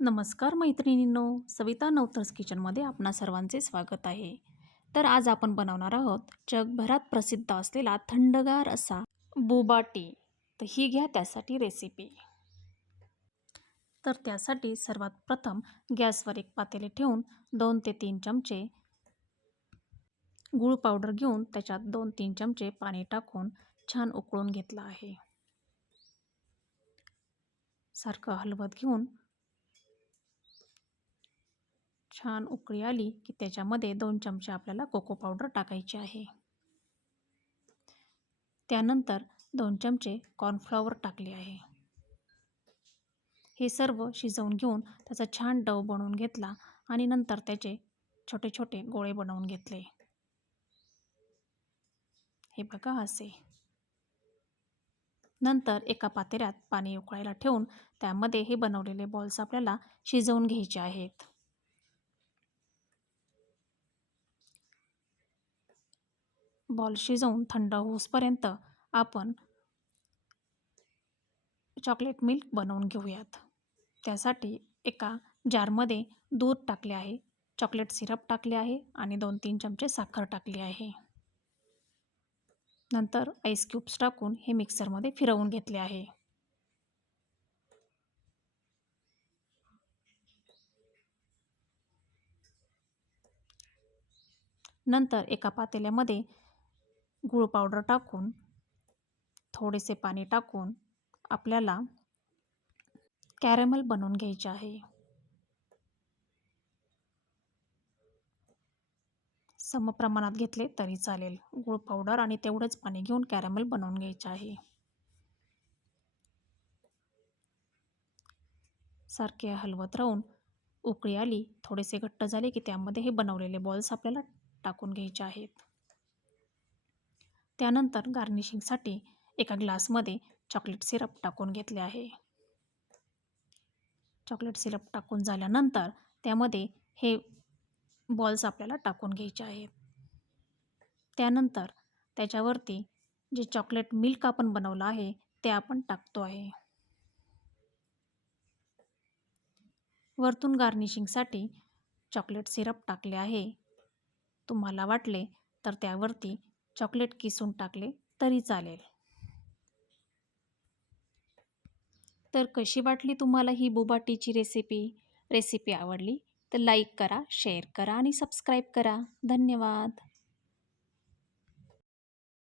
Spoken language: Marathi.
नमस्कार मैत्रिणींनो, सविता नवतर्स किचनमध्ये आपणा सर्वांचे स्वागत आहे. तर आज आपण बनवणार आहोत जगभरात प्रसिद्ध असलेला थंडगार असा बोबा टी. तर ही घ्या त्यासाठी रेसिपी. तर त्यासाठी सर्वात प्रथम गॅसवर एक पातेले ठेवून 2 ते 3 चमचे गूळ पावडर घेऊन त्याच्यात 2-3 चमचे पाणी टाकून छान उकळून घेतलं आहे. सारखं हलवत घेऊन छान उकळी आली की त्याच्यामध्ये 2 चमचे आपल्याला कोको पावडर टाकायची आहे. त्यानंतर 2 चमचे कॉर्नफ्लॉवर टाकले आहे. हे सर्व शिजवून घेऊन त्याचा छान डव बनवून घेतला आणि नंतर त्याचे छोटे छोटे गोळे बनवून घेतले. हे बघा असे. नंतर एका पातेल्यात पाणी उकळायला ठेवून त्यामध्ये हे बनवलेले बॉल्स आपल्याला शिजवून घ्यायचे आहेत. बॉल शिजवून थंड होईपर्यंत आपण चॉकलेट मिल्क बनवून घेऊयात. त्यासाठी एका जारमध्ये दूध टाकले आहे, चॉकलेट सिरप टाकले आहे आणि 2-3 चमचे साखर टाकली आहे. नंतर आईस क्यूब्स टाकून हे मिक्सरमध्ये फिरवून घेतले आहे. नंतर एका पातेल्यामध्ये गूळ पावडर टाकून थोडेसे पाणी टाकून आपल्याला कॅरमेल बनवून घ्यायचे आहे. समप्रमाणात घेतले तरी चालेल. गूळ पावडर आणि तेवढंच पाणी घेऊन कॅरमेल बनवून घ्यायचे आहे. सारखे हलवत राहून उकळी आली, थोडेसे घट्ट झाले की त्यामध्ये हे बनवलेले बॉल्स आपल्याला टाकून घ्यायचे आहेत. त्यानंतर गार्निशिंगसाठी एका ग्लासमध्ये चॉकलेट सिरप टाकून घेतले आहे. चॉकलेट सिरप टाकून झाल्यानंतर त्यामध्ये हे बॉल्स आपल्याला टाकून घ्यायचे आहेत. त्यानंतर त्याच्यावरती जे चॉकलेट मिल्क आपण बनवलं आहे ते आपण टाकतो आहे. वरतून गार्निशिंगसाठी चॉकलेट सिरप टाकले आहे. तुम्हाला वाटले तर त्यावरती चॉकलेट किसून टाकले तरी चालेल. तर कशी वाटली तुम्हाला ही बोबा टीची रेसिपी आवडली तर लाईक करा, शेअर करा आणि सबस्क्राईब करा. धन्यवाद.